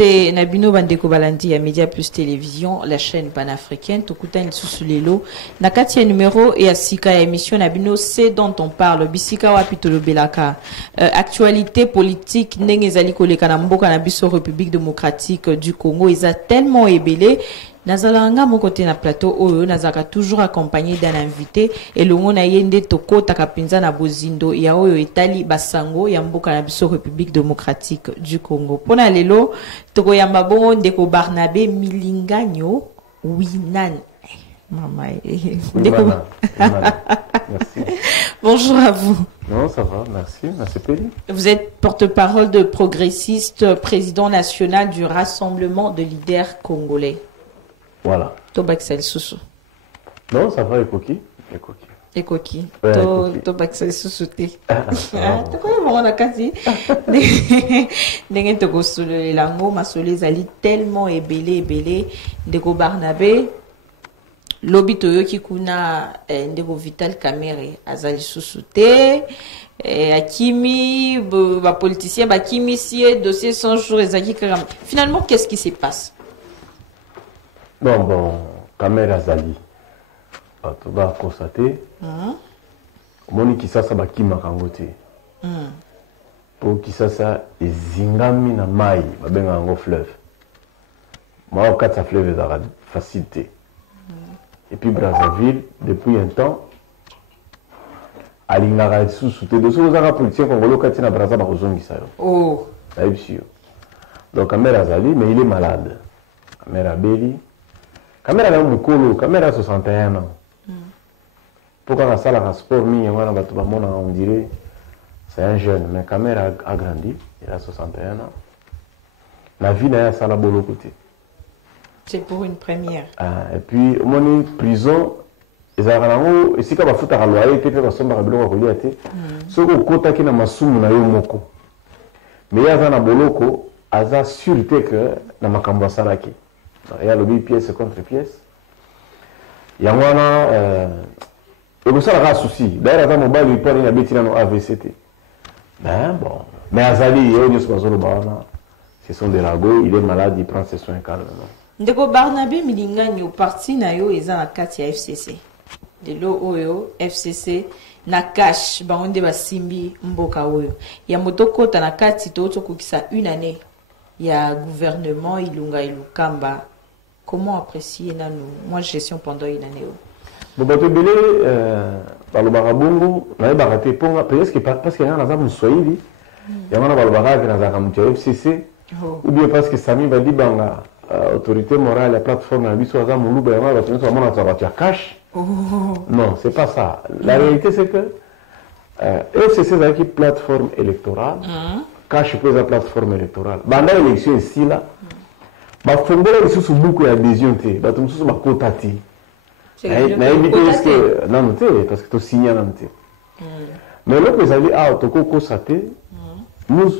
Mbote Nabino Bandeko Balandi à Média Plus Télévision, la chaîne panafricaine, Tokuta Nsusulelo, Nakatia numéro et à Sika émission Nabino, c'est dont on parle, Bisika Wapitolo Belaka, actualité politique, Nengezali Koleka Namboka Nabiso République démocratique du Congo, ils a tellement ébélé. Nazalanga mon côté na plateau oyo nazaka toujours accompagné d'un invité et le ngona yende toko takapinza na bozindo ya oyo etali basango ya mboka na biso République démocratique du Congo. Pona lelo toko ya mabongo ndeko Barnabé Milinganyo Winan. Maman ndeko. Merci. Bonjour à vous. Non, ça va, merci. Merci Péli. Vous êtes porte-parole de progressiste, président national du Rassemblement de leaders congolais. Voilà. Tobaxel Soussou. Non, ça va, Ekoki. Ekoki. Tobaxel Soussou. On a quasi. N'engin toko solo lango masole zali tellement ébélé ndeko Barnabé lobi toyoki kuna ndeko Vital Kamerhe azali Soussou te akimi ba politicien ba kimi si dossier 100 jours ezaki kram. Finalement, qu'est-ce qui se passe? Bon, Kamerhe azali. Tu vas constater. Moni Kisasa bakima kangote. Pour Kisasa ezingami na mai, babenga ngo fleuve. Moi, au cas de fleuve ezara facilité. Et puis Brazzaville, depuis un temps, alingara Soussou te. De ce que les politiciens congolais quand na Brazzaville bakozongisa yo. Oh. Donc Kamerhe azali, mais il est malade. Kamerhe abeli. Kamerhe a mukolo, Kamerhe a 61 ans. Pourquoi la salle à sport, on dirait c'est un jeune, mais Kamerhe a grandi, il a 61 ans. La vie n'a pas de côté. C'est pour une première. Et puis, mon prison, ils ont ici quand on fout à loyer, puis on s'en va à l'eau. Ce qu'on compte qui n'a pas soum na yo moko. Mais il y a un boloko, asa sûreté que na makambo salaki. Il y a le pièce contre pièce. Il y a et vous savez, il y a un souci. D'ailleurs, il y a un mobile qui peut aller à AVCT. Ben bon. Mais Azali, ce sont des ragots, il est malade, il prend ses soins calmement. Ndeko Barnabé Milinganyo, parti na yo eza na kati ya FCC. De lo oyo, FCC, na cash, ba onde ba simbi mboka oyo. Ya motokota na kati to kisa une année. Ya gouvernement Ilunga Ilukamba. Comment apprécier na nous? Moi, gestion pendant une année. Bon, bah, tu belé, par le barabongo, on a baraté pour parce qu'il y a un azam swahili, il y a un barabara qui n'a pas comme FCC, ou bien parce que Sami va dire banga autorité morale, la plateforme, la biso azam moulou, ben on va tenir sur mon azam cash. Non, c'est pas ça. La réalité c'est que FCC c'est une plateforme électorale, cash c'est une plateforme électorale. Banda élection ici là, bah fondé les sous beaucoup d'adhésion, bah tout sous ma quotati. Non, parce que tu signes. Mais là, vous allez à Toko Kosate, nous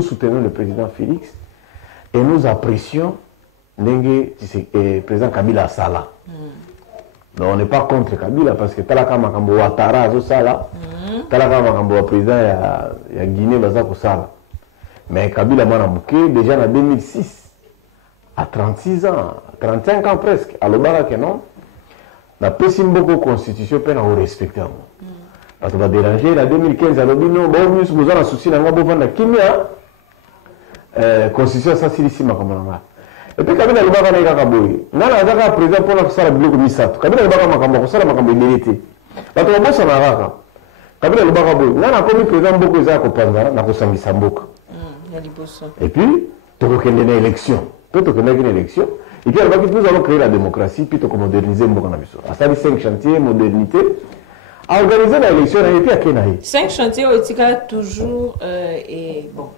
soutenons le président Félix et nous apprécions le président Kabila Sala. Donc on n'est pas contre Kabila parce que Talaka Makambo Ouattara Sala, Talaka Makambo président de Guinée Bazako Sala. Mais Kabila Manamouké, déjà en 2006. À 36 ans, 35 ans presque, à l'Obarak, non, la Pessimbogo Constitution peine à respecter. Parce qu'on va déranger, la 2015, à l'Obino, bon, nous avons un souci, nous avons la Kimia, Constitution, ça, c'est ici, ma camarade. Et puis, Kabila l'Obarak, n'est pas boy. Nous avons un président pour la salle de bloc Misato. Kabila l'Obarak, ma camarade, ça, ma camarade, vérité. La Tobo, ça n'a pas. Kabila l'Obarak, boy. Nous avons commis président Boko Zako Panzara, nous avons Sami Samboka. Et puis, tu as une élection. Tout au Québec, une élection. Et puis, nous allons créer la démocratie, puis nous moderniser le monde. À ça, 5 chantiers, modernité. À organiser l'élection, et puis à Kenaï. 5 chantiers, au Tika, toujours, et bon,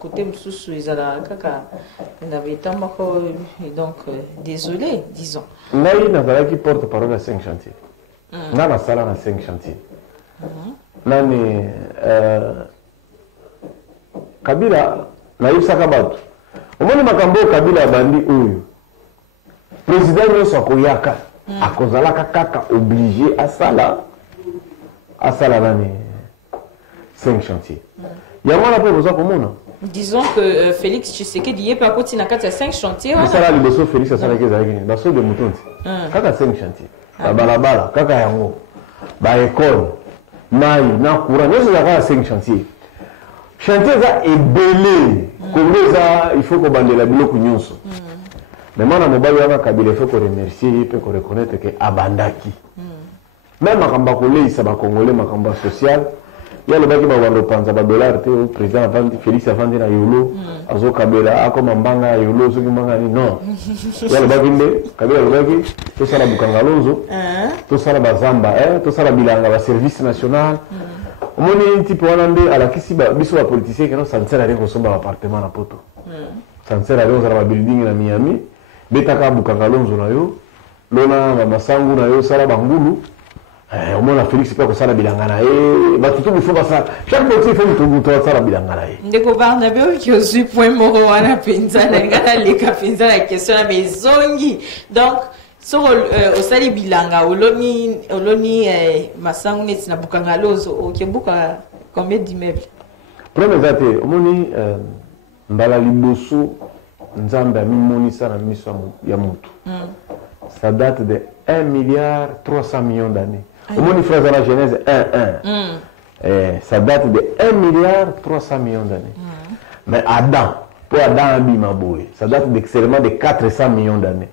côté Moussou, ils avaient été donc, désolé, disons. Naï, n'a qui porte parole à 5 chantiers. N'a la salle à 5 chantiers. Nani, Kabila, Naïf Sakabatu. Au moment où Makambo Kabila bandi oyo, président Nyonso akoyaka, akozalaka kaka obligé à ça là nani 5 chantiers. Il y a moi la besoin comme Disons que Félix Tshisekedi y est pas côté na 5 chantiers. Ça là liboso Félix ça là que ça qui baso de mutonti. Kaka 5 chantiers. La balabala, kaka yango. Ba école. Mai na courant, nous avons 5 chantiers. Chantier ça est belé. Comme ça, il faut qu'on bande la biloko nyonso. Mais moi na mobali wana kabila faut qu'on remercier et qu'on reconnaître que abandaki. Même makamba kolei ça ba congolais makamba social. Il y a le baki bawando panza ba dollar te président avant Félix avant na yolo azo kabela akoma mbanga yolo soki mbanga ni non. Il y a le baki nde kabela le baki to sala bukangalonzo to sala bazamba to sala bilanga ba service national. Omoni type wana nde ala kisi ba biso ba politicien que non ça ne sert à rien qu'on somba appartement na poto. Ça ne sert à rien on ba building na Miami betaka bukangalonzo na yo lona ba masangu na yo sala bangulu. Au moins la Félix pas que ça la bilangana bah tout il faut pas ça chaque politique faut tout ça la bilangana ndeko Barnabé qui aussi point moro wana penza na ngata leka penza la question la maisongi donc sur au sali bilanga oloni masangu net na bukanga lozo okebuka combien d'immeubles premier zate omoni mbala liboso nzamba mimonisa na miso ya mutu ça date de 1,3 milliard d'années. Au moins, phrase à la Genèse 1. Ça date de 1,3 milliard d'années. Mais Adam, pour Adam Abimaboué, ça date seulement de 400 millions d'années.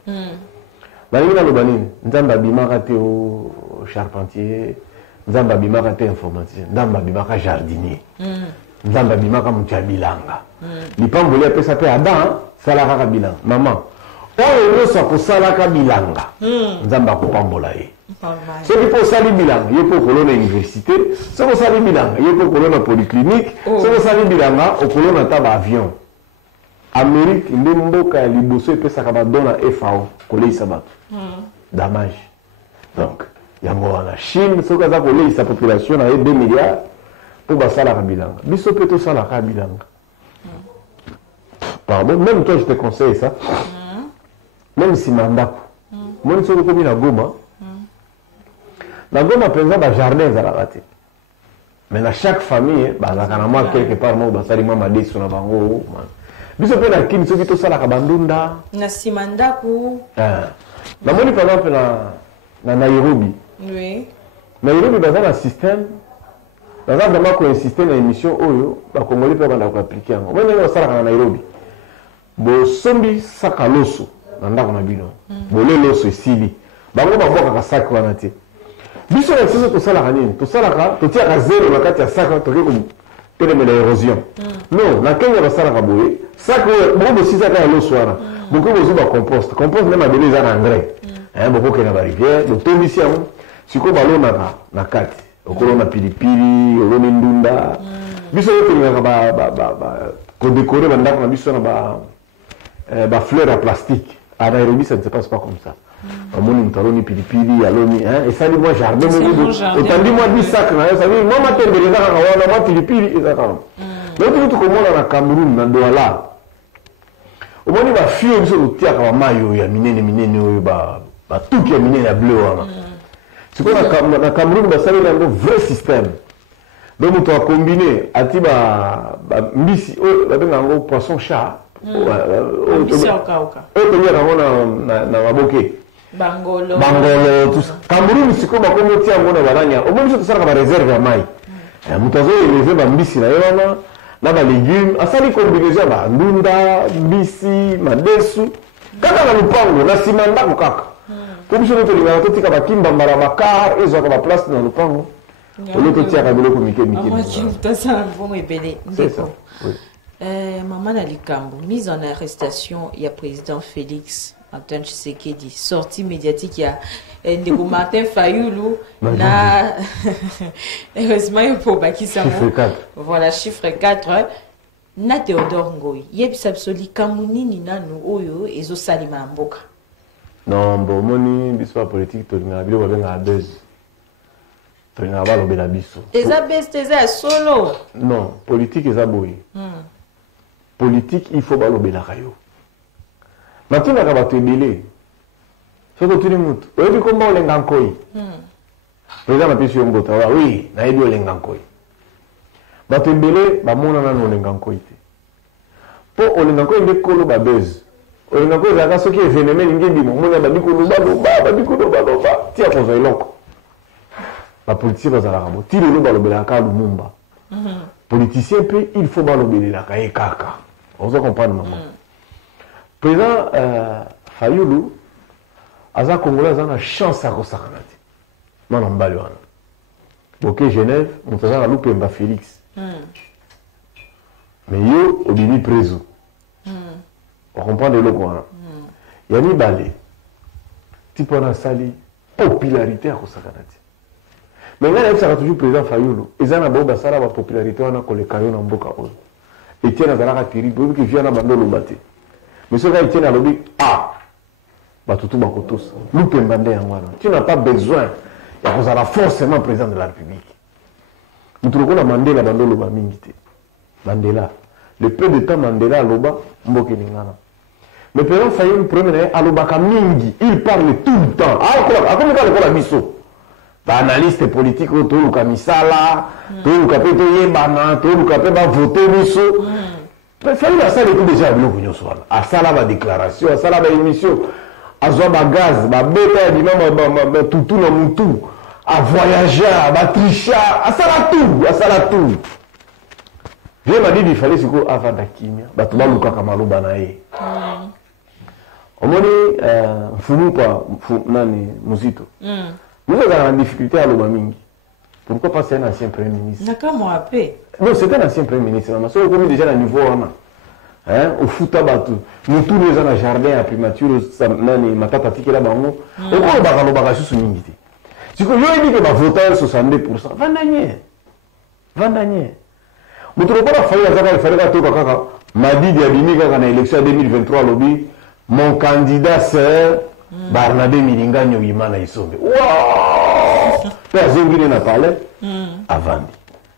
Dans le Banine, Nzamba Bimaka au charpentier, Nzamba Bimaka informaticien, Nzamba Bimaka jardinier, Nzamba Bimaka Mouchabilanga. L'ipambouli appelle ça Adam, Salara Bilanga. Maman. Oyo nyonso akosalaka bilanga nzambe akopambola ye soki mpo osali bilanga ye mpo okolona université soki osali bilanga ye mpo okolona polyclinique soki osali bilanga okolona ata baavion amérique nde mboka ya liboso epesaka badon na FAO koleisa bato damage donc yango wana chine soki aza koleisa population na ye 2 milliards mpo basalaka bilanga biso mpe tosalaka bilanga pardon même toi je te conseille ça. Même si mandako moi soki komi na Goma na Goma penza ba jardin ezalaka te mais na chaque famille bazalaka na mwa quelque part mo basali mwa madeso na bango biso mpe na kini soki tosalaka bandunda na nsima ndako namoni par exemple na Nairobi Nairobi baza na système baza vraiment koinsiste na émission oyo bakongoli mpe banda koaplike yango moi ndenge basalaka na Nairobi bosombi saka loso na ndako na bino bole loso esili bango babwakaka saki wana te biso na biso tosalaka nini tosalaka totiaka zero na kati ya saki toke kotelemela érosion non na kenya basalaka boye saki oyo boko bosisaka ya loso wana bokoki bozwi bacomposte composte nde mabele eza na engrais bokokenda barivière botombisi yango sikoyo balonaka na kati okolona pilipili oloni ndunda biso oyo tolingaka kodekore bandako na biso na fleur à plastique. À Nairobi, ça ne se passe pas comme ça. Amoni mtaloni pilipili, aloni, et ça dit moi jardin, autant dit moi 10 sacs, ça dit moi matin de l'état on a pilipili et ça quand même. L'autre comme on a Cameroun dans Douala. Au moins il va fuir sur le tia comme mayo ya minene ba tout qui est minene ya bleu wana. C'est quoi na Cameroun ba ça un vrai système. Donc on doit combiner atiba mbisi ba benga ngo poisson chat. Na maboke bangolo tout ça Cameroun siko bakomi tia yango na balanya au moins tosalaka ba réserve ya mai moto azo élever bambisi na ye wana na balégume asali combinaison ya bandunda mbisi madesu kaka na lupango na nsima ndako kaka po biso tolingaka totika bakimbambala bakar ezwaka baplace na lupango olo totiaka biloko mike Maman Alikambo, mise en arrestation, il y a président Félix Antoine Tshisekedi, sortie médiatique, il y a Ndeko Martin Fayoulou, na heureusement il faut pas qu'il chiffre 4. Voilà, chiffre 4. Na Théodore Ngoy, yebisa absolu kamunini nanu oyo ezo salima mboka. Non, bon moni biso politique to na bilo babenga abeuse. To na ba lobela biso. Eza best eza solo. Non, politique eza boyi. Politique, il faut balobela kayo. Maintenant, on va te mêler. C'est que tu dis, oui, tu comprends les gankoi. Président, ma question, oui, na ebi les gankoi. bato ebele bamona nano olenga nkoi te mpo olenga nkoi nde kolo babeze olenga nkoi ezalaka soki événement elingi ebima omona bandi kolobaloba tia kozwa eloko bapoliticien bazalaka bo ti lelo balobelaka lumumba politicien mpe il faut balobelelaka ye kaka oza comprendre mama président Fayulu aza congolais aza na chance ya kosakana te mwana mobali wana boke Genève moto aza na lupemba Félix mais yo obimi preso ocomprendre eloko wana ya mibale ti mpona asali popularité ya kosakana te mais ngai nayebisaka toujours président Fayulu eza na bao basala bapopularité wana koleka yo na mboka oyo Etienne azalaka terrible oyoki vi wana bando oloba te mais soki Etienne alobi batutu bakotosa lupemba nde yango wana tu n'as pas besoin ya kozala forcément président de la République mutu lokola Mandela bando oloba mingi te Mandela le peu de temps Mandela aloba mboka elingana mais président Fayulu premier na ye alobaka mingi il parle tout le temps akomika lokola biso baanalyste politique oyo toluka misala toluka mpe toyebana toluka mpe bavote biso Fayulu asala eko déjà biloko nyonso wana asala badéclaration asala baémission azwa bagaz babeta ya bima batutu na mutu avoyagea batricha asala tout vie madidi ifale sikoyo avanda kimia bato balukaka maloba na ye omoni mfumu pa nani Muzito Nous avons une difficulté à l'Obama. Pourquoi pas c'est un ancien premier ministre? Non, c'est un ancien premier ministre. Mais c'est comme déjà à niveau au foot à battu. Nous tous les ans dans le jardin à primature, ma tata tiki là-bas. Au cours de la bagage sous l'unité. Si vous avez dit que va voter 62%, Vandanier. Vous trouvez pas la faille à Zaka, il fallait que Kaka m'a dit d'Abimi quand on a l'élection 2023 lobby, mon candidat c'est Barnabé Milinga Nyogimana Isombe. Waouh! Personne n'a parlé avant.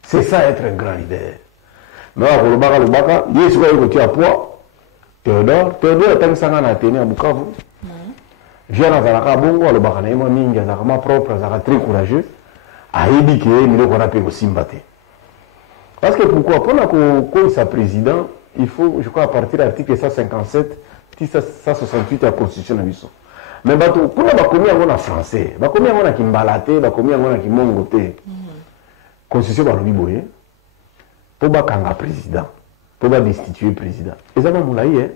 C'est ça être un grand leader. Mais le Baka, il y a ce qu'il y a poids. Théodore est un sang à tenir à Bukavu. Vient à Zalaka Bongo, le Baka Naïma Minga, Zakama propre, Zaka très courageux. A dit que nous avons pu aussi battre. Parce que pourquoi? Pour qu'on soit président, il faut, je crois, à partir de l'article 157, 168 de la Constitution de l'Union. Mais pour nous, commis en français, commis en kimbalate, commis en kimongote. Constitution de l'Union, pour kanga président, pour destituer président. Et ça va moulaï,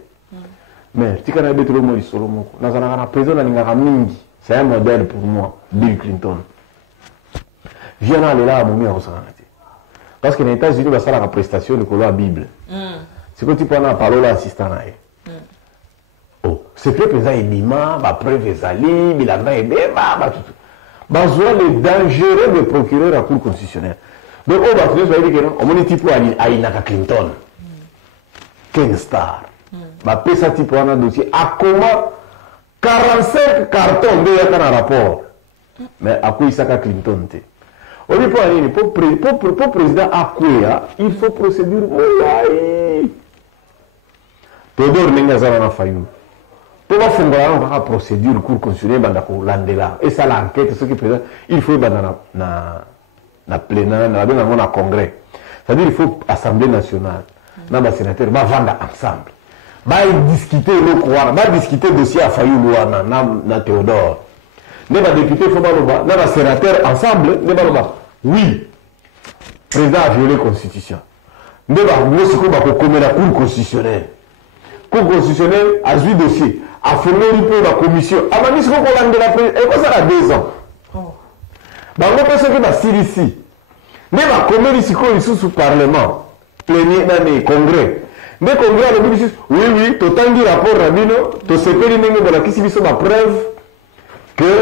mais si on a besoin de l'homme solo moko, nous avons un président de mingi, c'est un modèle pour moi, Bill Clinton. Viens aller là à mon mien parce que les États-Unis va faire la prestation de la Bible. C'est que tu peux en parler l'assistant là. Oh, c'est que président Ebima, ma preuve Ezali, Bilanga Ebema, tout. Besoin les dangereux de procurer la Cour constitutionnelle. Donc on va faire dire que on est type à Inaka Clinton, Ken Star, ma pesa type un dossier. À comment 45 cartons de un rapport, mais à quoi Isaka Clinton te. On dit pour président Akwea, il faut procédure. Théodore Nengazana Fayou. Pour faire une procédure, cour constitutionnelle, et ça l'enquête, ce qui présente, il faut na plénaire, na congrès. C'est-à-dire il faut assemblée nationale, na sénateur, va vendre ensemble. Va discuter le courant, va discuter dossier à Fayou na Théodore. Les députés font les sénateurs ensemble, oui, le président a violé la constitution. Nous avons la Cour constitutionnelle. La Cour constitutionnelle a vu le dossier, a formé la commission. A dit qu'on a de la présidence. Et ça a 2 ans. On a pensé que c'est ici. Mais la commission est sous le Parlement, plénière dans les congrès. Mais le congrès a dit oui, tu as dit rapport Rabino, tu sais pas la preuve que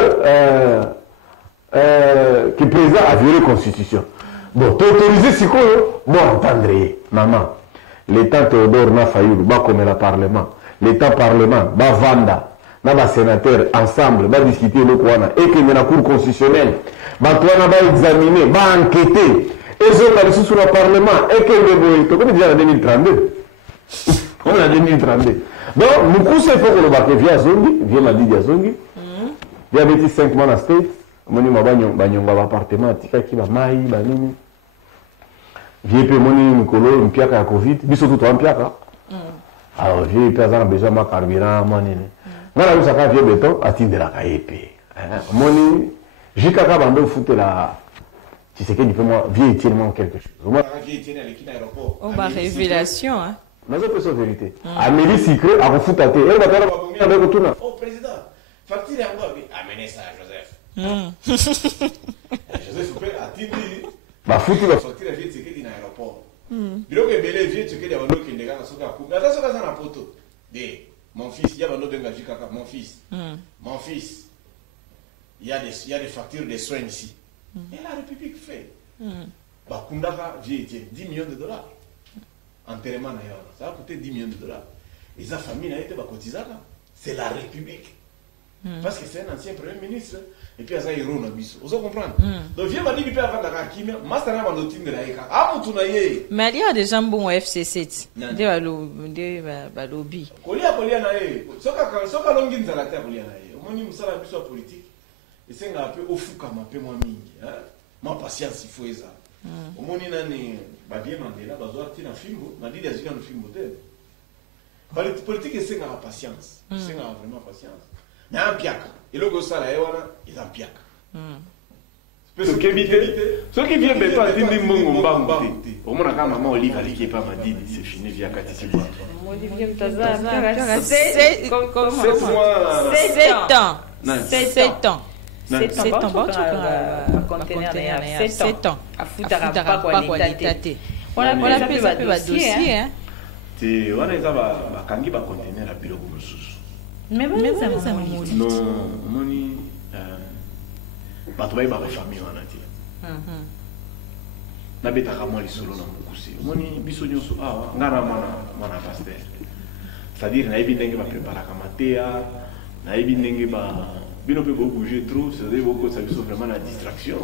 le président a violé la constitution. Bon, tu autorisé si quoi? Bon, entendrez, maman. L'État Théodore n'a failli, comme le Parlement. L'État Parlement, va vendre, va sénateur ensemble, va discuter le Kouana, et que la Cour constitutionnelle, va examiner, va enquêter, et ça va sur le Parlement, et que le comme déjà en 2032. On est en 2032. Donc, nous coussons, il faut que le bac via Zongi, via Madidi à Zongi. Il y avait 5 mois à State, on a un appartement, tika ki ba mai, ba nini. vieux pe moni mikolo mpiaka ya covid biso tout en mpiaka alors vieux pe azana besoin ma carburant manini ngana bisa ka vieux béton atindela ka yepe moni jikaka bando futela Tshisekedi peut moi vieux tellement quelque chose moi vieux Etienne à l'aéroport on va révélation hein mais c'est pas vérité Amélie Sicré a refuté elle va faire la avec tout là oh président facture à moi amener ça à Joseph Joseph peut attirer ba futi ba facture à vieux Tshisekedi à l'aéroport biloko ebele vieux Tshisekedi ba ndo kendeka na soka ku ngata soka za na poto de mon fils ya ba ndo benga jikaka mon fils il y a des factures de soins ici et la République fait bah kundaka vieux Etienne 10 millions de dollars enterrement na yo ça va coûter 10 millions de dollars et sa famille n'a été ba cotizaka c'est la République parce que c'est un ancien premier ministre et puis ça héros na biso vous comprendre donc vieux m'a dit il peut avoir la kimia master na bandotine de la eka amutu na ye mais il y a des gens bons au FC7 de balobi kolia na ye soka longi nzala ta kolia na ye omoni musala biso politique et c'est un peu ofukama pe moi mingi hein ma patience il faut ça omoni nani ba bien mandela bazo tina fimbo na didi azika no fimbo te politique c'est la patience c'est vraiment patience mais un piaka et le go sala ewana il a piaka parce que éviter ceux qui viennent mais pas dindi mongo mbambi omona kama mama Olive aliki pas madidi c'est fini via katisi bwa Olivier Mtaza c'est 7 ans 7 ans 7 ans bon tu peux contenir 7 ans à foutre pas qualité on a fait un dossier hein tu on est ba kangi ba contenir la biloko mususu mais ça non moni bato ba famille wana ti na beta kama lisolo na mukuse moni biso nyoso awa ngana mwana pasteur c'est-à-dire na ebi ndenge ba prépara kama tea na ebi ndenge ba bino pe bouger trop c'est-à-dire beaucoup ça biso vraiment la distraction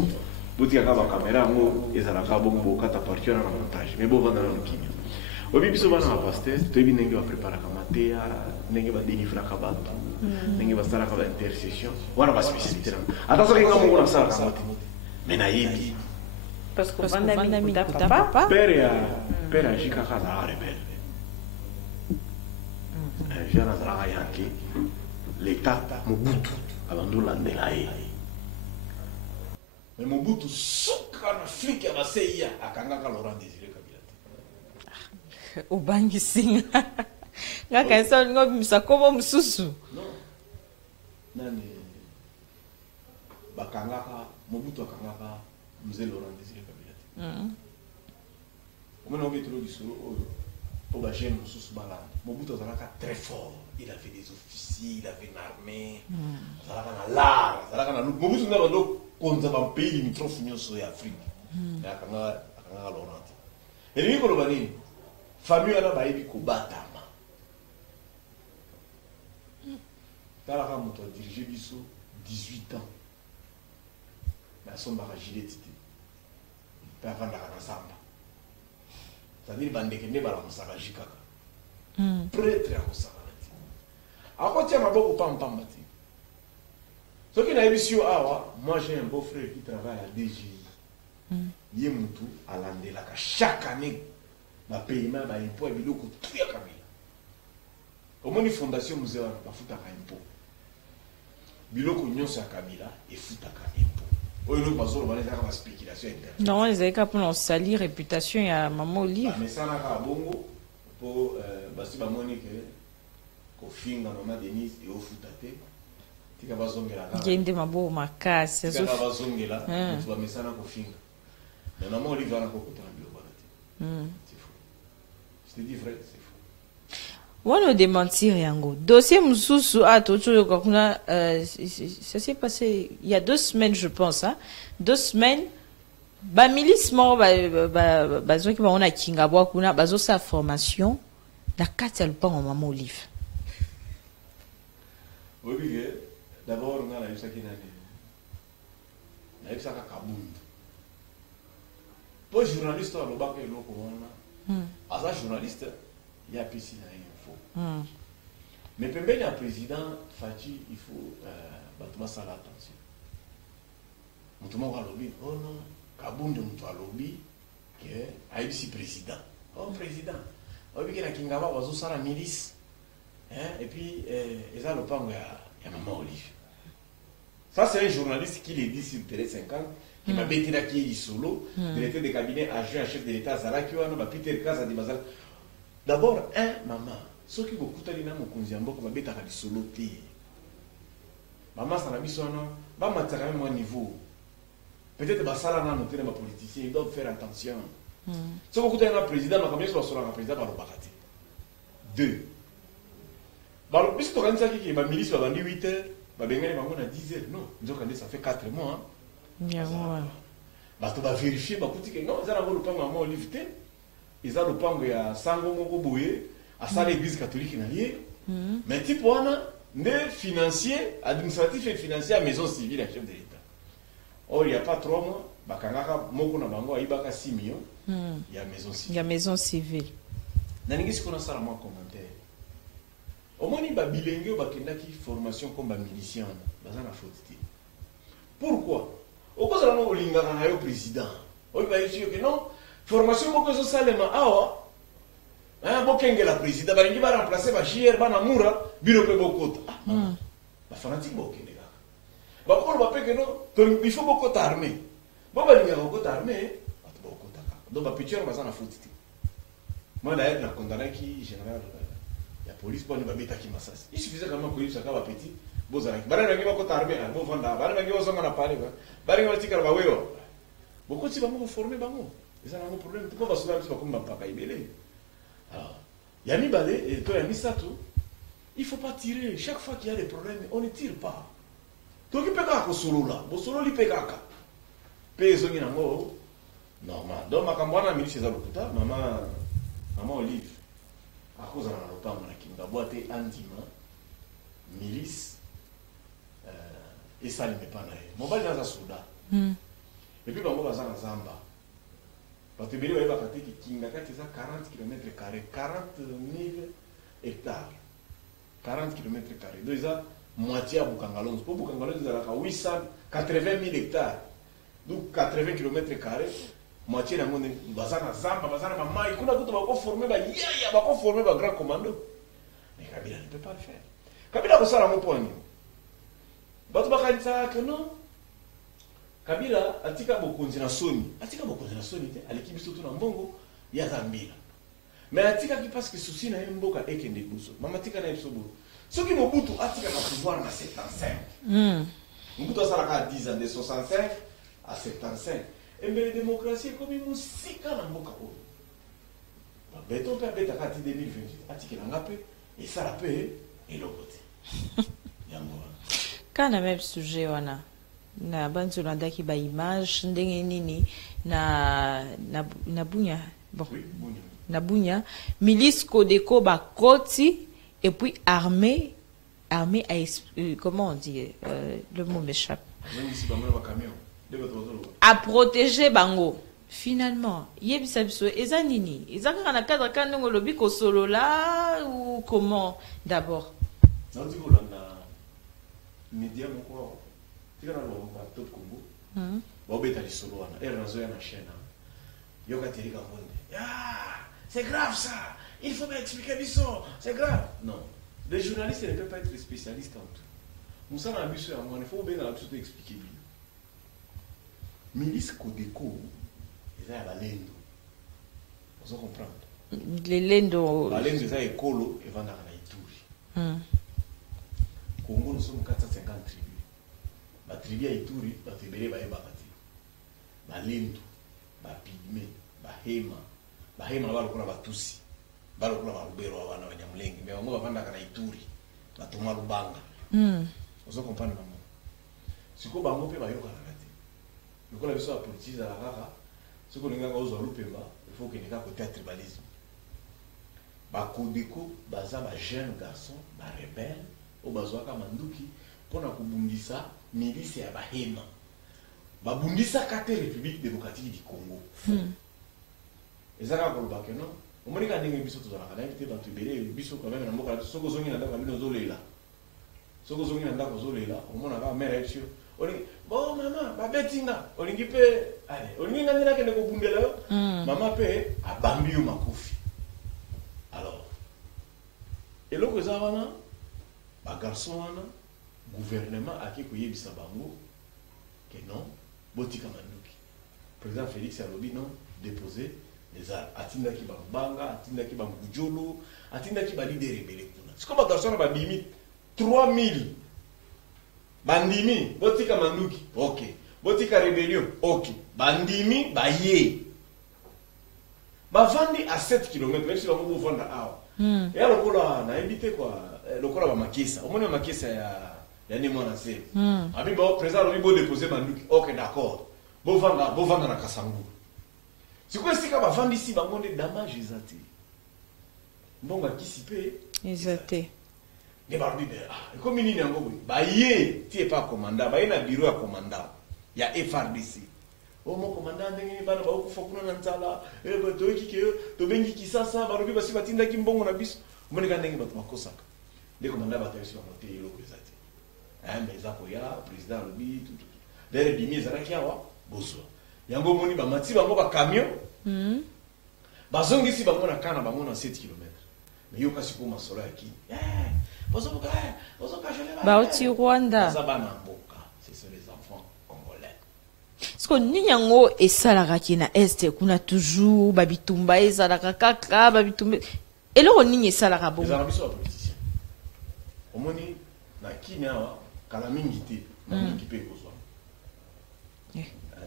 botika ka ba caméra ngo ezala ka bongo kata partir na montage mais bon vanda na kimia obi biso bana ba pasteur to ebi ndenge ba prépara kama tea ndenge ba délivrer ka bato ndenge ba sala ka ba intercession wana ba spécialité na attention que ngamo na sala kama mais na yebi parce que vanda mi papa père jika ka za rebelle jana za yake l'état Mobutu abandolandela ye mais Mobutu soka na Afrique ya baseya akangaka Laurent Désiré Kabila te obangi singa ngaka nsa ngobimisa komo mususu nani bakangaka Mobutu akangaka mzee Laurent Désiré Kabila te omena obetelo lisolo oyo po bajene mususu balanda Mobutu azalaka très fort il avait des officiers, il avait une armée, il avait l'art, il avait l'art. Mobutu n'a pas de un pays limitrophe sur l'Afrique. Il y a un Laurent. Et lui, quand on va dire, famille a pas été combattama. Talaka Moto a dirigé Bisso 18 ans. Mais son barrage il est tité. Il avant la Samba. C'est-à-dire bandeke ne bala musaka jikaka. Prêtre à musaka. À quoi tient ma beaucoup pam ti. Ce qui n'a émission awa, moi j'ai un beau frère qui travaille à DGI. Yemutu à l'andelaka chaque année ma paiement ba impôt et biloko tout ya Kabila. Au moins une fondation musée ba futaka impôt. Biloko nyonso ya Kabila et futaka impôt. Oyo no bazolo bana za spéculation interne. Non, les avons pour salir réputation ya maman Olive. Mais ça na ka bongo pour basi ba monique kofinga mama Denise et au futate tika bazongela ka gende mabo makasi tika bazongela tu bamesana kofinga mais maman Olivier na kokuta bilo bana c'est fou je te dis vrai c'est fou on démentir yango dossier mususu atocho kuna ça s'est passé il y a 2 semaines je pense hein 2 semaines ba milice mo bazo ki ba on a kinga bwa kuna bazo sa formation na kati ya lupango maman Olive. Oui, d'abord, on a eu ça qui n'a pas. On a eu ça qui a Kabound. Pour journaliste, on a eu ça qui a journaliste, il y a plus d'infos. Mais pour le président, Fati, il faut battre l'attention. Nous avons lobby. Oh non, Kabound, nous avons lobby. aïbisi président. Oh, président. On dit qu'il y a Kingaba, on a la milice. Et puis, ils ont le pan, il y a Maman Olive. Ça, c'est un journaliste qui l'a dit sur Télé 50, qui m'a bêté là, qui est solo, directeur de cabinet, adjoint chef de l'État, Zara, qui a Peter Kaza de Bazal. D'abord, maman, ceux qui ont écouté les noms, qui ont bêté à solo. Maman, ça n'a pas son nom, maman, ça a même un niveau. Peut-être que ça, là, noté les politiciens, ils doivent faire attention. Si vous écoutez un président, vous avez un président par le Bakati. 2. Si vous avez dit que la milice va vendre 8 heures, vous avez 10 heures. Non, ça fait 4 mois. Vous va vérifier, vous que non, ils ont le pan à Olive. Ils ont le pan à Sango Moko Boye, à l'église catholique. Mais type, on a des financiers, administratifs et financiers à maison civile, à chef de l'État. Or, il n'y a pas 3 mois, Moko na bango a 6 millions. Il y a maison civile. Il y a maison civile. Qu'est-ce qu'on a ça en commentaire? Au moins, il y a une formation comme un milicien. Pourquoi? Au cause de le président. On va dire que non, formation beaucoup de salema. Ah, bokenge la président. Il va remplacer ma JR Banamura, bureau de Bokota. Ah, fanatique bokenge. Il faut beaucoup d'armée. Bon, il y a beaucoup d'armée. Donc, ma picture va s'en foutre. Moi, là, la condamné qui général, la police, pour nous mettre qui massas. Il suffisait quand même que ça soit petit. Bon, ça va. Barre n'a pas d'armée. Bon, vanda. Barre n'a pas de parler. Barre n'a pas de caraboué. Beaucoup de gens vont former bango. Et ça n'a pas de problème. Pourquoi va se faire comme papa ibélé? Alors, il y a mis balai et toi il y a mis ça tout. Il faut pas tirer. Chaque fois qu'il y a des problèmes, on ne tire pas. Donc il peut pas que solo là. Bon solo il peut pas. Peso ni nango. Normal. Donc ma campagne milice za lokuta, maman Olive. À cause de la lopanga na kinga boite andima milice et ça ne met pas nae. Mon bal dans Souda. Et puis bango baza na Zamba. Parce que beli va kati kinga kati za 40 km², 40 000 hectares. 40 km². Donc ça moitié à Bukangalonzo. Pour Bukangalonzo, il y a 880 000 hectares. Donc 80 km². Moitié dans le bazana Zamba, bazana Mama, il y a formé un grand commando. Mais Kabila ne peut pas le faire. Kabila, c'est ça mon point. Batouba dit que non. Kabila, atika beaucoup de Sony. Atika beaucoup de Sony, à l'équipe surtout dans Bongo, il y a Zambila. Mais atika qui passe que souci n'a pas et qui n'est pas Maman tika n'a pas ce qui m'a boutou, atika va pouvoir à 75. Moutou a 10 ans, de 65 à 75. Et mais la démocratie est comme une musique dans le monde. Béton peut être à 2028, et ça la paix et l'autre côté. Quand on a même sujet, on a na banzolanda qui ba image ndenge nini na bunya bon na bunya milice Codeco ba koti et puis armée comment on dit le mot m'échappe à protéger bango. Finalement, yebisa biso eza nini ezaka na cadre kanongo lobi ko solo là ou comment d'abord non dit ko landa média moko tika na lo ba tot Congo ba beta li solo wana et razo ya na chaîne yo ka terika monde c'est grave ça, il faut m'expliquer biso, c'est grave. Non, les journalistes ne peuvent pas être spécialistes en tout. Moussa na biso ya moi il faut bien la biso expliquer bien. Milice Codeco, ils ont la lendo. Vous comprenez? Les lendo. La lendo, ils ont écolo et vendent à Ituri. Congo, nous sommes 450 tribus. La tribu à Ituri, la tribu à Ebakati. La lendo, la pygmé, la hema. La hema, la lukula batusi. La lukula barubero, la wana wanyamlengi. Mais on va vendre à Ituri. La toma lubanga. Vous comprenez, maman? Si vous avez un peu de le coup, la mission à politique à la rara, ce qu'on a aux Olupemba, il faut qu'il y ait un côté tribalisme. Bakodeko, baza ba jeune garçon, ba rebelle, au bazwaka manduki, pour na kubundisa milice ya bahema. Ba bundisa kate République démocratique du Congo. Ezaka ko ba non. O moni ka ndenge biso tozala kana invité ba tubele biso quand même na mboka soko zongi na ndaka bino zolela. Soko zongi na ndaka zolela, o mona ka mère etio. Bon maman, ba betinga, olingi pe allez oninga ndina kende ko bundela mama pe abambi yo makofi alors eloko za wana ba garçon wana gouvernement aki koyebisa bango que non botika manduki président Félix alobi non déposer les armes atinda ki banga atinda ki bangujolo atinda ki ba leader rebelle kuna siko ba garçon ba bimi 3000 bandimi botika manduki OK botika rébellion OK bandimi baye bavandi à 7 km même si bango bovanda awa et lokola na invité quoi lokola ba makisa omoni makisa ya ni mwana se abi ba président lobi bo déposer manduki OK d'accord bovanda na Kasangu siko esika bavandi ici bango nde damage ezati mbonga kisipe ezate ne barbi de comme nini yango boy baye tie pas commandant baye na bureau ya commandant ya FRDC mon commandant ndenge bana ba okufa kuna na nzala ba toyiki ke to bengi kisasa barobi basi batinda ki mbongo na biso moni ka ndenge bato makosaka de commandant batayisi ba mote yelo ezati mais za ko ya président lobi tout dere bimi za rakiawa bozwa yango moni ba mati bango ba camion bazongisi bango na kana bango na 7 km mais yo kasi ko masolo ya ki bozoka jole ba oti Rwanda za bana mboka c'est les enfants congolais parce que ni yango esalaka ki na este kuna toujours babitumba ezalaka kaka babitumba eloko nini esalaka bongo ezalaka biso ba politicien omoni na Kenya kala mingi te mingi pe kozwa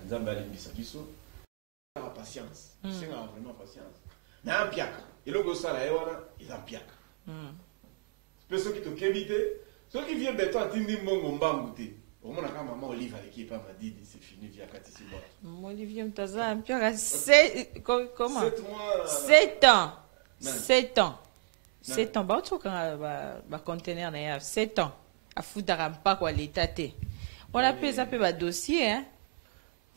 nzambe alimbisa biso la patience c'est vraiment patience na ampiaka eloko sala ewana ezampiaka peso ki to kebite so ki vie beto atindi mbongo mbambu te omona kama mama Olive aleki pa madidi c'est fini via katisi boîte Olivier mtaza ampiaka comment 7 ans 7 ans 7 ans ba toka ba conteneur na ya 7 ans afutaka mpaka wa l'état te wana pesa pe ba dossier hein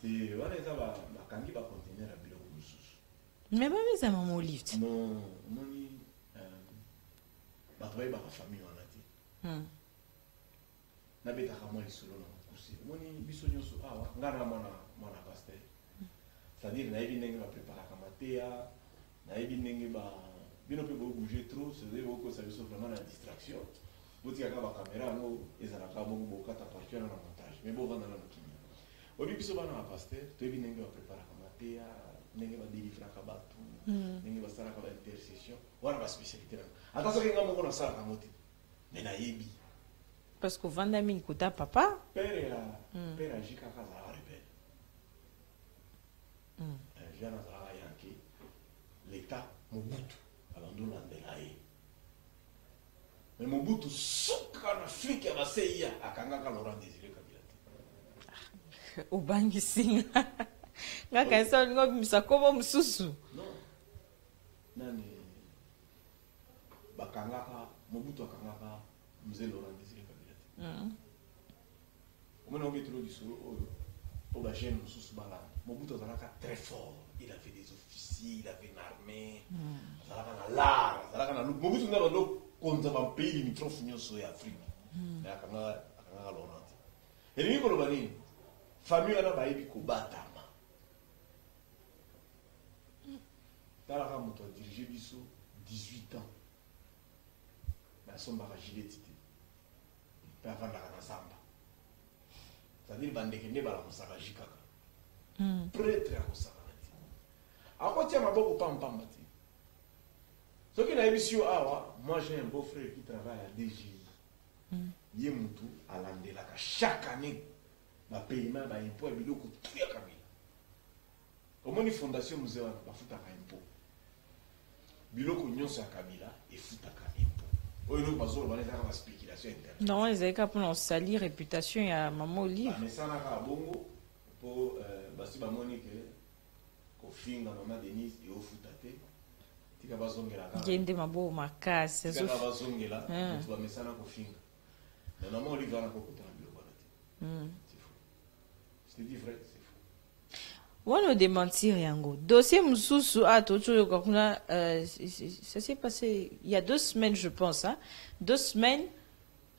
te wana eza ba kangi ba conteneur ya biloko mususu mais ba meza mama Olive non moni bato bayebaka famille wana te nabetaka mwa lisolo na mokusi moni biso nyonso awa ngai na mwana paster c'est-à-dire nayebi ndenge bapreparaka mateya nayebi ndenge bino mpe bobouge trop c'est-à-dire bokosa biso vraiment na distraction botikaka bakamera yango ezalaka bongo bokata partie wana na montage mais bovanda na mokili oyebi biso bana ba paster toyebi ndenge bapreparaka mateya ndenge badelivraka bato ndenge basalaka baintercession wana baspécialité nango ata soki nga moko nasalaka yango te me nayebi parce que vanda mingi kota papa pere agi kaka azalaka rebele jean azalaka yanke l'état mobutu abandolandela ye me mobutu suka na afrike ya baseiya akangaka Laurent Désiré Kabila te obangisinga ngaka esa olingo obimisa komo mosusu nani bakangaka mobutu akangaka mzee Laurent Désiré Kabila te omona obetelo lisolo oyo po bajeune mosusu balanda mobutu azalaka très fort il avait des officiers il avait une armée azalaka na lar azalaka na luku mobutu nde bando konza bampays limitrophe nyonso ya afrique me akangaka Laurent te elingi koloba nini famille wana bayebi kobatama talaka moto adirige biso 18 ans basombaka gileti te mpe avandaka na zamba c'est-à-dire bandeke nde balamusaka ji kaka prêtre akosakana te akotia maboko pampamba te soki nayebisi yo awa moi j'ai un beau frère qui travaille à DGI ye mutu alandelaka chaque année bapaiement baimpôt ya biloko tu ya kabila omoni fondation muzee wana bafutaka impôt biloko nyonso ya kabila efutaka impôt oyo eloko bazoloba ezaka baspéculation interne non ezalika mpona osali réputation ya mama Olive bamesanaka bongo mpo basi bamoni ke kofinga mama Denise eofuta te tika bazongelaka gende mabo makasi tika bazongela motu bamesana kofinga mais mama Olive wana kokutana biloko wana te c'est dit vrai c'est faux wana démentir yango dossier mosusu toyoka kuna ça s'est passé il y a 2 semaines je pense 2 semaines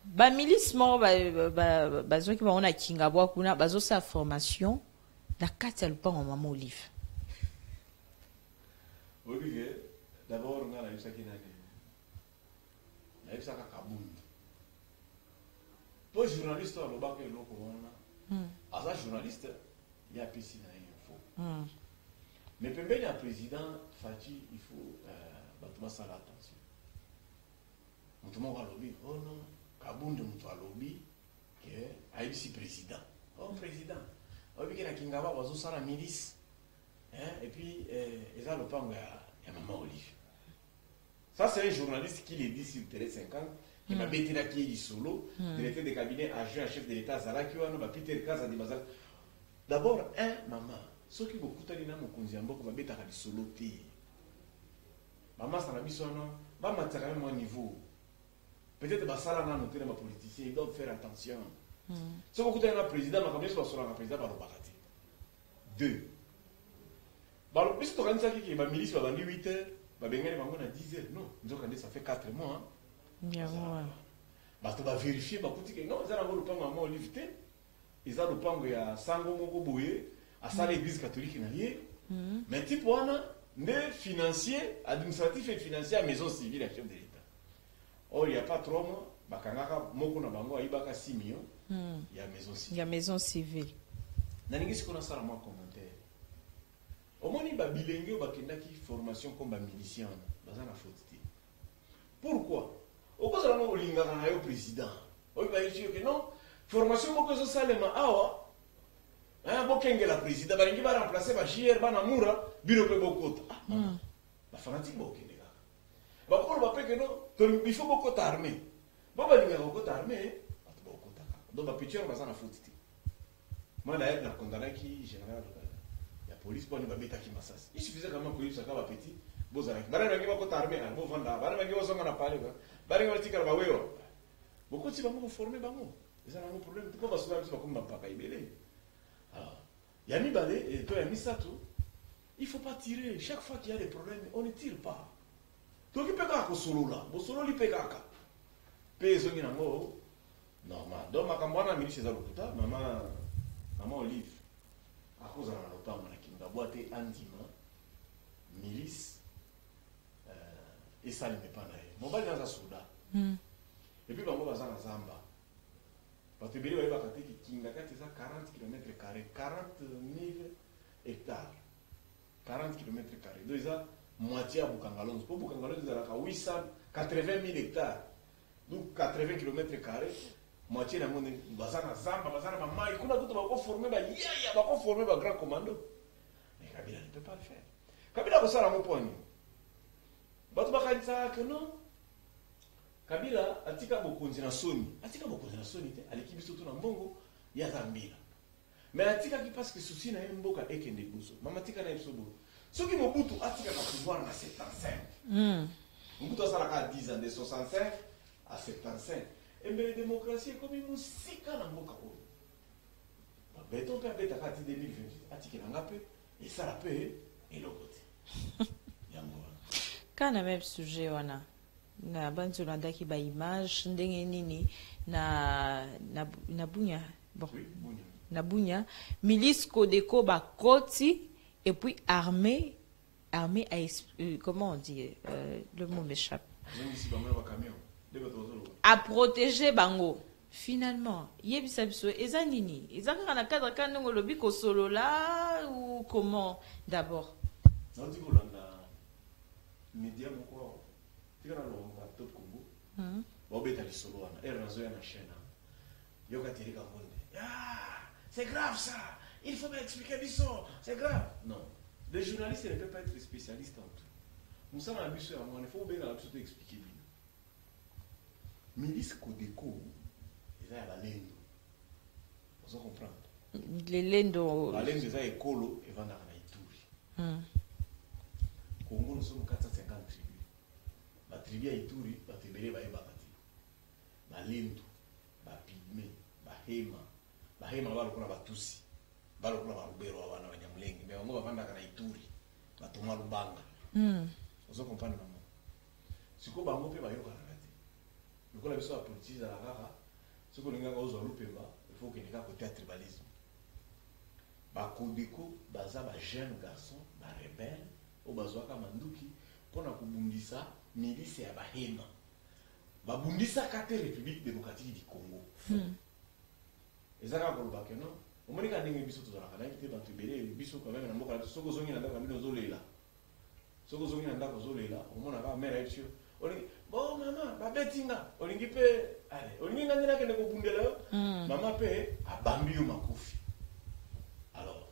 bamilice moko bazwaki bango na Kingabwa kuna bazosala formation na kati ya lupango mama Olive. Oui, d'abord on a la qui na yebisaka kabundu po journaliste alobaka eloko wana aza journaliste ya apesi na info mais pembeni ya président Fachi il faut bato basala attention moto moko alobi oh non kabundu moto alobi ke ayebisi président oh président oyebi ke na kingaba bazosala milice et puis eza lopango ya mama Olive. Ça, c'est un journaliste qui le dit sur Télé 50, qui m'a bêté là qui est solo, directeur de cabinet, adjoint chef de l'État, Zala, qui va Peter Kaza de Bazal. D'abord, maman, ce qui beaucoup de gens ont dit, va bêter à solo. Maman, ça n'a pas non, maman, tu as même un niveau. Peut-être que ça, là, nos politiciens, ils doivent faire attention. Ce beaucoup de gens, président, ma cabinet, soit sur la président, par le barati. 2. Puisque tu as dit que la milice va venir 8 heures. Bah ben on a 10 heures non nous avons ça fait 4 mois bien bah tu vas vérifier bah que non ils ont le pango maman Olive ils ont le pango ya sango moko boye à ça l'église catholique na yé mais type wana ne financier administratif et financier à maison civile à chef de l'État oh il y a pas 3 mois bah kangaka moko na bango ayibaka 6 millions il y a maison civile na ningi sikona sala moi commentaire au moins il bilenge ou bakendaki formation comme milicien dans un faute. Pourquoi? Au cause de la molinga na yo président. Oui ba dire que non formation moko zo salema awa bokenge la président balingi ba remplacer ba JR ba namura biro pe bokota. Ba fanatique bokende ka. Ba ko ba pe que non il faut bokota armée. Ba balinga bokota armée ba bokota ka. Donc ba picture ba za na faute. Moi d'ailleurs la condamné qui général police pour ne pas mettre qui massas. Il suffisait quand même que ça soit petit. Bozaraki. Barana ngi bako tarme an bo vanda. Barana ngi wasonga na pale ba. Barana ngi tikala ba weyo. Beaucoup si bango former bango. Ça n'a pas de problème. Tu peux pas soulever ça comme papa ibele. Alors, yami balé et toi yami sato. Il faut pas tirer. Chaque fois qu'il y a des problèmes, on ne tire pas. Donc il peut pas ko solo là. Bo solo li pekaka. Pe zongi na ngo. Normal. Donc makambwana milice za lokuta, maman Olive. À cause de la lopango na boîte andima milice et ça ne pas naé mon bali dans un souda et puis bango baza na zamba batebeli ba bakate ki kinga kati za 40 km², 40 000 hectares, 40 km². Donc ça moitié à Bukangalonzo. Pour Bukangalonzo il y a 880 000 hectares, donc 80 km². Moitié na monde bazana zamba bazana mamai kuna tout va former ba yaya va former ba grand commando. Mais Kabila ne peut pas le faire. Kabila ko sala mo poni. Batu bakanisa que non. Kabila atika bokonzi na soni. Atika bokonzi na soni te aliki biso to na mbongo ya Zambia. Mais atika ki parce que souci na mboka ekende buso. Mama tika na biso bo. Soki Mobutu atika ka pouvoir na 75. Mobutu asala ka 10 ans de 65 à 75. Et mais la démocratie est comme une musique dans le monde. Mais ton père est à 2028, à un peu, et ça la paix, et l'autre côté. Quand on a même sujet, on a na bantu landa ki ba image ndenge nini na bunya bon oui, na bunya milice Codeco ba koti et puis armée a comment on dit le mot m'échappe à protéger bango. Finalement, yebisa biso eza nini? Ezaka na cadre kanongo lobi ko solo là ou comment d'abord? Non dit kolanda média moko tika na lo top Congo. Ba beta li solo wana et razo ya na chaîne. Yoka tirika monde. Ah, c'est grave ça. Il faut m'expliquer biso. C'est grave. Non. Les journalistes ne peuvent pas être spécialistes en tout. Nous sommes à biso à moi, il faut bien la biso expliquer. Milice Codeco, ils ont la lendo. Vous comprenez? Les lendo. La lendo, ils ont écolo et vendent à Ituri. Congo, nous sommes 450 tribus. La tribu à Ituri, la tribu à Ebakati. La lendo, la pygmée, la hema. La hema, va le prendre à Tusi. Va le prendre à Rubero, à Wanyamuleng. Mais on va vendre à Ituri. La Toma Lubanga. Vous comprenez? Si vous avez un peu de le coup, la mission politique à la rara, ce que nous avons besoin de il faut qu'il y ait un côté tribalisme. bakodeko baza bajeune garçon barebele oyo bazwaka manduki mpona kobundisa milice ya bahema babundisaka te république démocratique du Congo eza kaka kolobaka no omoni ka ndenge biso tozalaka nayebi te bato ebele biso quand même na mboka na soki ozongi na ndako na bino ozolela soki ozongi na ndako ozolela omonaka mare ayebi sio olingi bo mama babeti nga olingi mpe olingi nga nde nakende kobundela yo mama mpe abambi yo makofi alors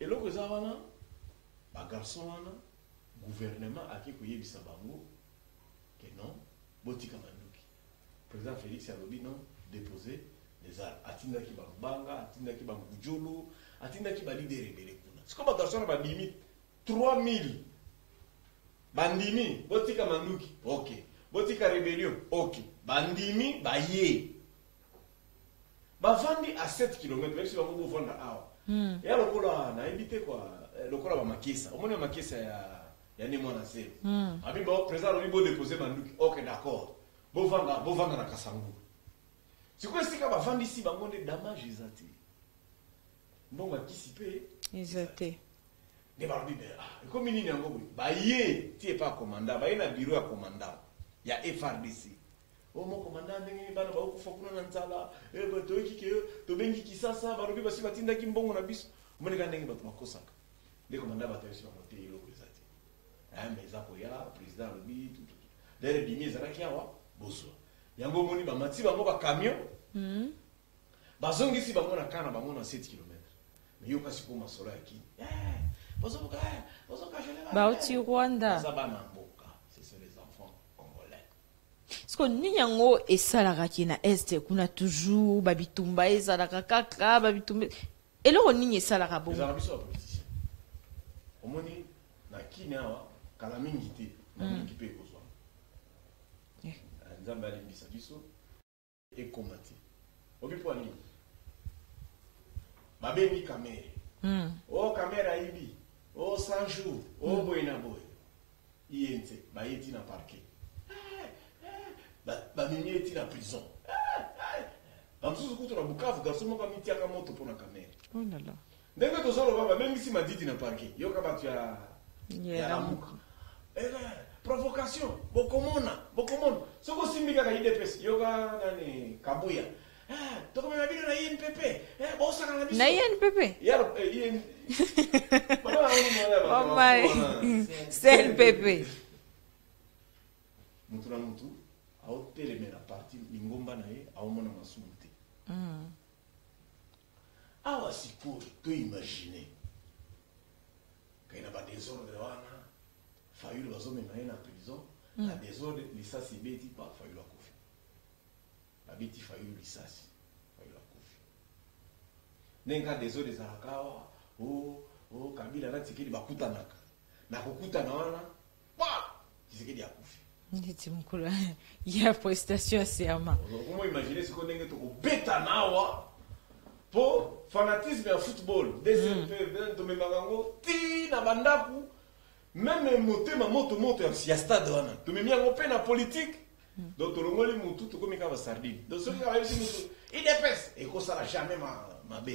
eloko eza wana bagarçon wana gouvernement aki koyebisa bango ke non botika manduki président Félix alobi non déposer les armes atindaki bambanga atindaki bangujolo atindaki balider ebele kuna siko bagarçon na bandimi 3000 bandimi botika manduki ok botika rébellion ok bandimi baye bavandi à 7 km même si bango bovanda awa ya lokola nayebi te kwa lokola bamakisa omoni bamakisa ya ne mwana selo abi ba président alobi bodepose manduki ok d'accord bovanda na kasangulu sikoyo esika bavandisi bango nde damage eza te mbongo akisi mpe eza te nde balobi ekomi nini yango boye baye ti epa commandant baye na bureau ya commandant ya FRDC omo commandant ndenge bana baokufa kuna na nzala toyoki ke tobengi kisasa balobi basi batindaki mbongo na biso omoneka ndenge bato bakosaka nde commandant batoyesi bango te eloko eza te me eza koya président alobi dere bimi ezalaki awa bozwa yango omoni bamati bango bacamion bazongisi bango na kana bango na 7 km me yo kasi po masolo ya kini bauti Rwanda eza bana mboka ce sont les enfants congolais siko nini yango esalaka ki na este kuna toujours babitumba ezalaka kaka babitumba eloko nini esalaka bongo ezalaka biso bapoliticien omoni na kini awa kala mingi te na mingi mpe ekozwa nzambe alimbisa biso ekoma te obi mpo nini babengi kamere kamere ayibi 100 jours boye na boye iye nte bayeti na parquet bamemi eti na prison bamosusu kutu na Bukavu garso moko amitiaka moto mpo na kamere ndenge tozoloba babengisi madidi na parquet yoka bato ya lamuka provocation bokomona soki osimbi kaka idps yoka nani kabuya tokomema bino na INPP bosaka na biso na INPP yaro CNPP mutu na mutu aotelemela parti lingomba na ye aomona masumu te awa sikoyo toimagine kai na badesordre wana fayulu bazomema ye na prison na desordre lisasi ebeti pa fayulu akufi babeti fayulu lisasi fayulu akufi ndenge desordre ezalaka awa kabila na Tshisekedi bakutanaka na kokutana wana Tshisekedi akufi nditi mukulu ya prestation ya serment comment imaginer siko ndenge tokobeta nawa po fanatisme ya football DCP tomemaka ti na bandaku même motema moto ya stade wana tomemi yango mpe na politique donc tolongoli mutu tokomi kaka basardine donc soki kaka yebisi mutu idps ekosala jamais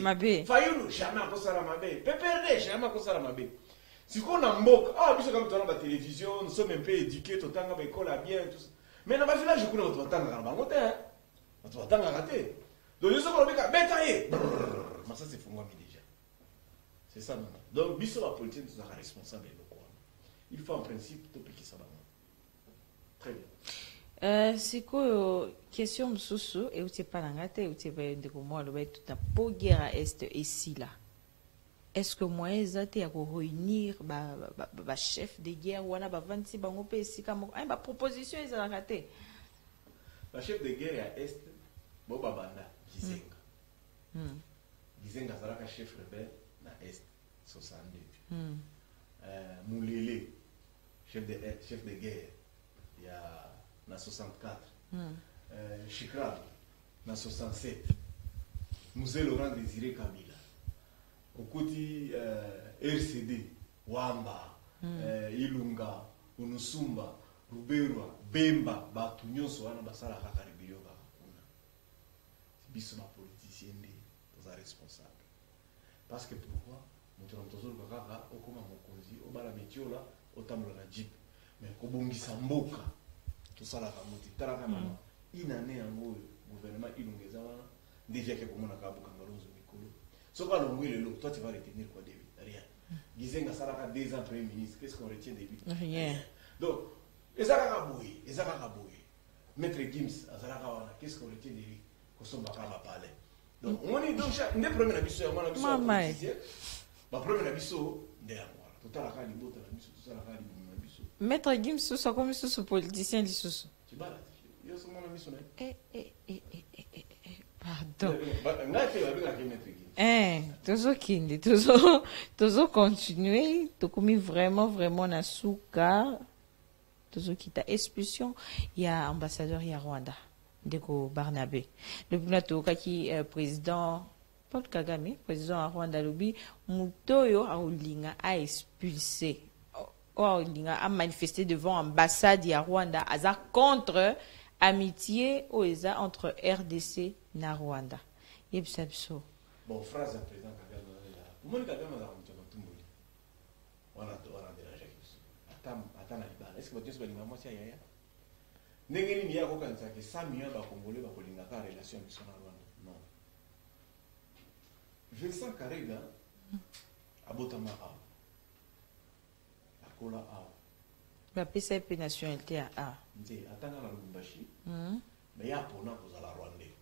mabe fayulu jamais akosala mabe PPRD jamais akosala mabe sikoyo na mboka awa biso kama tona batelevizio nous sommes un peu éduqués totanga baekole ya bien tout ça mais na bavillage kuna bato batangaka na bango te bato batangaka te donc yo soko lobika beta ye masasi efungwami déjà c'est ça maintenant donc biso bapolitien tozalaka responsable eloko wana il faut en principe topekisa bango très bien sikoyo question mosusu euti epa na nga te euti epa ndeko mwa aloba etuta po guerre à est esila est-ce que moyen eza te ya koréunir bachef de guerre wana bavandisi bango mpe esika moko baproposition ezalaka te bachef de guerre ya est bo babanda Gizenga azalaka chef rebelle na est 62 Mulele chef de guerre ya na 64 Chikral na 67 Mzee Laurent Désiré Kabila okoti RCD Wamba Ilunga Unusumba Ruberwa Bemba batu nyonso wana basala kaka rebellion kaka kuna biso ba politicien nde toza responsable Parce que pourquoi? Nous sommes tous au Kaka, au Koma Mokonzi, au Balametiola, au Tamla Jeep. Mais Kobongi Samboka, tout ça la Kamoti, Tarakamama, inane en gros, gouvernement Ilungezawana, déjà que comme on a Kabu Kangarozo Mikolo. Sauf à l'ongouille le lot, toi tu vas retenir quoi, David? Rien. Gizenga Saraka 2 ans Premier ministre, qu'est-ce qu'on retient de lui? Rien. Donc, Ezaka Boué, Maître Gims, Azaraka, qu'est-ce qu'on retient de lui? Kosomba Kaba Palais. Donc, on est donc, on est premier abisso, on a abisso, ma premier abisso, derrière. Tout à la carte, tout à la carte, Maître Gims, c'est comme ce politicien du sous. tu balades. Il y a ce mon abisso. Pardon. Toujours continuer, tu commis vraiment na souka, toujours quitter expulsion, il y a ambassadeur il y a Rwanda, Deko Barnabé. Le plateau qui président Paul Kagame, président à Rwanda Lobi, Mutoyo a Olinga a expulsé, Olinga a manifesté devant l'ambassade à Rwanda, à contre amitié entre RDC et Rwanda. Bon, phrase à président Kagame, pour moi, Kagame a un peu de on a dérangé. Attends, est-ce que vous avez dit que c'est N'engeni ni yako kanisa ke 100 millions ba Congolais ba kolinga ka relation avec son Rwanda. Non. Vincent Karega abotama a. Akola a. Ba PCP nationalité a. Nde atanga na Lubumbashi. Mais ya pona kozala Rwandais.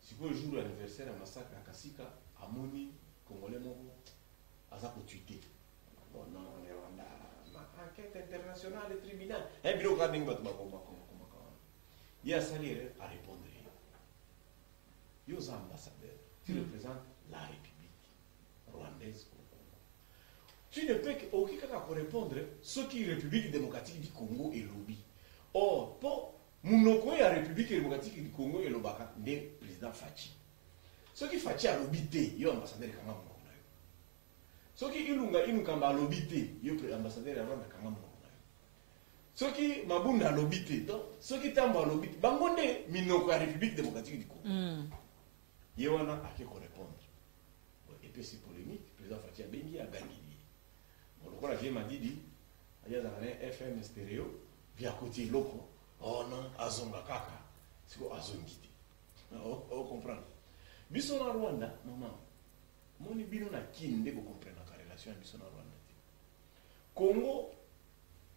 Siko le jour anniversaire à massacre à Kasika amoni Congolais moko aza ko tweeter. Bon non, on est Rwanda. Enquête internationale et tribunal. Un bureau qui a dit il y a un salaire à répondre. Il y a un ambassadeur qui représente la République rwandaise au Congo. Tu ne peux que répondre ce qui est la République démocratique du Congo et lobby. Or, pour Mounoko et la République démocratique du Congo et le Baka, le président Fachi. Ce qui Fachi a lobby, il y a un ambassadeur qui a ce qui ilunga inukamba lobité, yo ambassadeur ya Rwanda kanga moko na yo. Ce qui mabunda lobité, donc ce qui tamba lobité, bangonde minoko ya République démocratique du Congo. Yewana a qui répondre. Et puis c'est polémique, président Fatia Bengi a gagné. Bon, le quoi m'a dit, il y a dans un FM stéréo, via côté loco, oh non, azonga kaka, c'est quoi azongité. On comprend. Bisona Rwanda, maman. Moni bino na kinde vous comprenez la relation avec son Rwanda. Congo,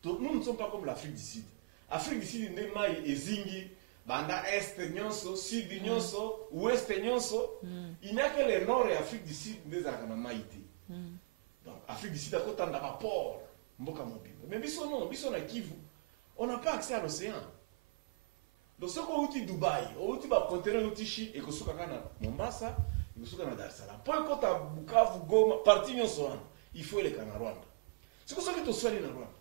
nous ne sommes pas comme l'Afrique du Sud. Afrique du Sud n'est pas ezingi, banda est nyonso, sud nyonso, ouest nyonso. Il n'y a que le nord et Afrique du Sud des arcanes maïté. Donc Afrique du Sud a côté d'un rapport, mboka mobile. Mais biso non, biso na Kivu, on n'a pas accès à l'océan. Donc ce qu'on uti Dubaï, on uti ba conteneur uti chi et que suka kana Mombasa. Il faut que Dar es Salaam. Pour que Bukavu, Goma, parti il faut les Rwanda. C'est pour ça que tu sois en Rwanda.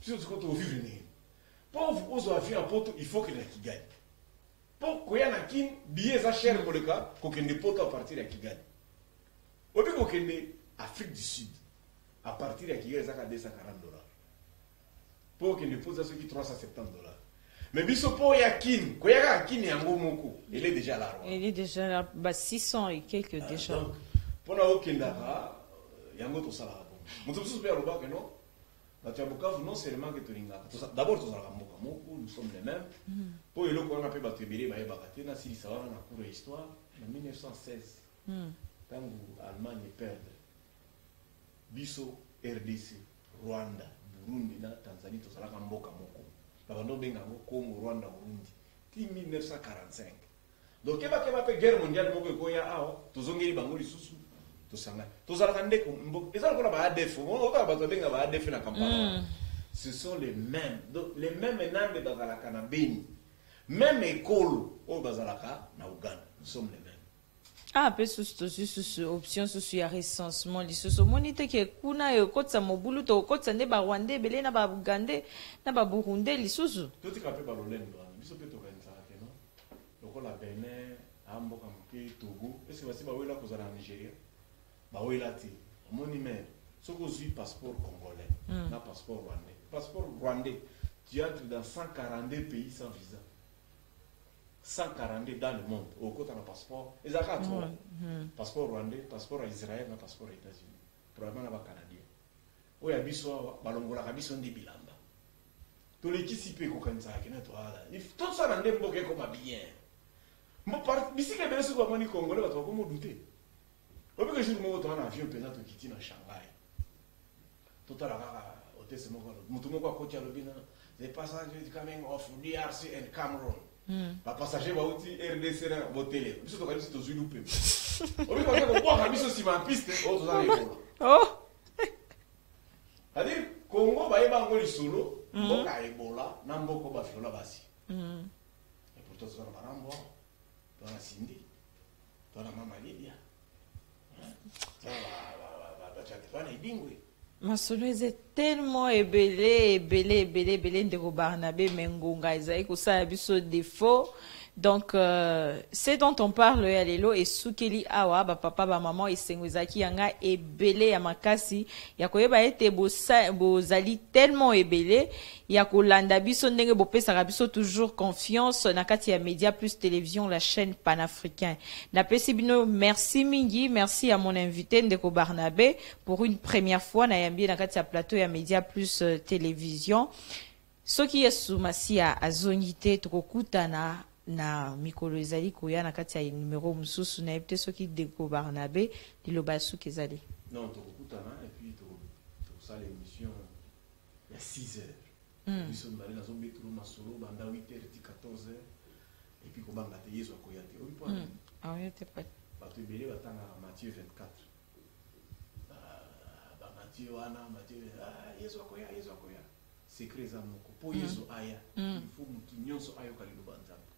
C'est pour ça que tu vivre. Pour vous avoir un pote, il faut que tu gagnes. Pour que tu aies un billet à cher pour le cas, que tu aies pote à partir de Kigali. Au lieu que tu aies Afrique du Sud, à partir de Kigali, ça a $240. Pour que tu aies pote à ceux qui $370. Mais biso po yakin, ko yaka yakin yango moko, il est déjà là. Il est déjà là, 600 et quelques déjà. Donc, pour la okendaka, yango to sala bon. Mutu biso pe aloba que non. Na Bukavu non seulement que to lingaka. D'abord to sala mboka moko, nous sommes les mêmes. Po eloko wana pe bato ebele ba yeba te na sili sawana na cours d'histoire en 1916. Tangu Allemagne perdre. Biso RDC, Rwanda, Burundi na Tanzanie to sala mboka moko. Comme Rwanda, Burundi, 1945. Donc, il y a une guerre mondiale, ce sont les mêmes. Donc, les mêmes noms de Bazalaka na Beni. Même école au Bazalaka na Ouganda. Nous sommes les mêmes. Ah, peu sous option sous ya recensement li sous monite ke kuna yo kotsa mobulu to kotsa ne ba Rwanda belé na ba Uganda na ba Burundi li sous tout est capé ba lolendo wana biso pe to kanisa ke non loko la Benin ambo kamke Togo est-ce que basi ba wela kozala na Nigeria ba wela ti moni mais soko zui passeport congolais na passeport rwandais tu entres dans 142 pays sans visa 142 dans le monde. Au côté d'un passeport, ils ont 4 passeport rwandais, passeport israélien, passeport États-Unis. Probablement pas canadien. Oui, abisso balongola kabiso ndi bilamba. To le kisi pe ko kanza kena to ala. If tout ça rende mboke ko bien. Mo par bisika bele so ko moni congolais ba to ko mo douter. Obi que jour mo to en avion pena to kiti na Shanghai. Tout à la hôtesse mo ko mutu mo ko tia lobina. The passengers coming off DRC and Cameroon. Ba passager ba uti RDC na botele. Biso to kanisi to zulu pe. Obi ko ko kwa biso si ma piste o to za ebola. Oh. C'est-à-dire, Congo va y avoir un solo, Boka Ebola, Namboko Bafiola Basi. Et pourtant, tu vas dans Marambo, tu vas dans Cindy, tu vas dans Mama Lydia. Tu vas dans Ibingwe. Masolo est tellement ébélé, ndeko Barnabé Mengonga, Isaïe, ko sa biso défaut. Donc, c'est dont on parle, Alelo, et Soukeli Awa, ba papa, ba maman, et Sengwezaki, yanga, ébélé, ya makasi, yakoye ba ete bozali tellement ébélé, yako landa biso, nenge bopé sarabiso, toujours confiance, nakati ya Média Plus Télévision, la chaîne panafricaine. Napesi bino, merci Mingi, merci à mon invité, Ndeko Barnabé, pour une première fois, nayambi, nakati ya plateau, ya Média Plus Télévision. Soki yesu masia azonite, trokutana, na mikolo ezali koya na kati ya numéro mususu na ebte soki Ndeko Barnabé liloba suki ezali non tokutana et puis to ça l'émission il y a 6 heures biso mbale na zombe tout masolo banda 8h 14h et puis ko banga te yeso akoya te obi point ah oui te pas bato ebele batanga Matthieu 24 ba Matthieu wana Matthieu yeso akoya secret za moko po yeso aya il faut mutu nyonso ayo kaliloba nzambe.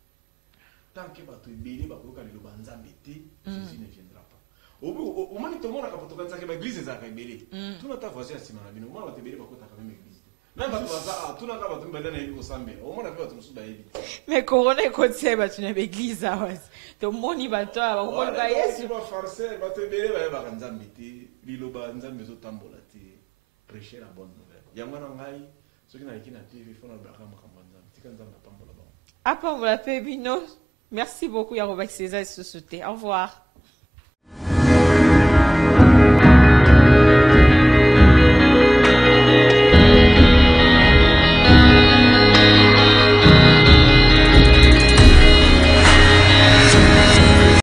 Tant que bato ebele bakoyoka liloba nzambe te, Jésus ne viendra pas. Au moins tout le monde a kapoto kanza ke ba église ezaka ebele. Tuna ta voisin asima na bino, mwana bato ebele bakota quand même église. Na bato baza tuna ka bato mbele na yebi ko sambela. Au moins na bato musu ba yebi. Mais corona kote ba tuna église awas. To moni bato ba ko ba Yesu ba farceur bato ebele ba ba nzambe te, liloba nzambe zo tambola te, prêcher la bonne nouvelle. Yango na ngai soki na ikina TV fona ba kama kama nzambe, tika nzambe tambola ba. Apa on la fait bino. Merci beaucoup, Yarobak César et Sosoté. Au revoir.